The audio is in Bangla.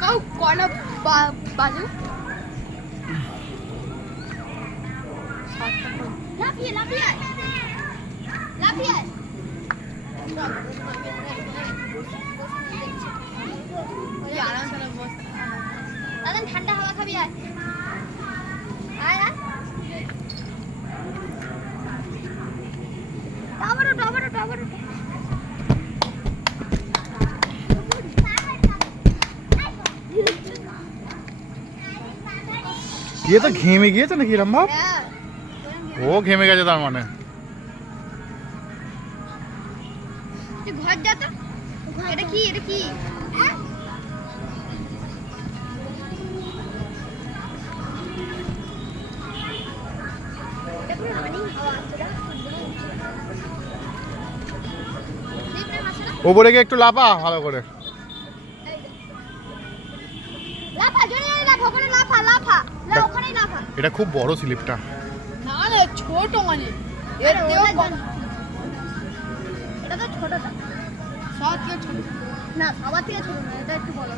কাউ কয়লা বাজু লাফিয়ে লাফিয়ে লাফিয়ে দাদা ঠান্ডা হাওয়া খাবি আয় আয় আয় টাবড়ো টাবড়ো টাবড়ো ये तो घेमे গিয়েছে নাকি রামবা ও ঘেমে গেছে তার মানে তুই ঘর যা তো এটা কি ওপরে গিয়ে একটু লাফা ভালো করে লাফা জোরে জোরে লাফা ওখানে লাফা লাফা ওখানেই লাফা এটা খুব বড় স্লিপটা না না ছোট মানে এর দেও এটা তো ছোটটা সব থেকে ছোট না সবার থেকে ছোট না এটা একটু বড়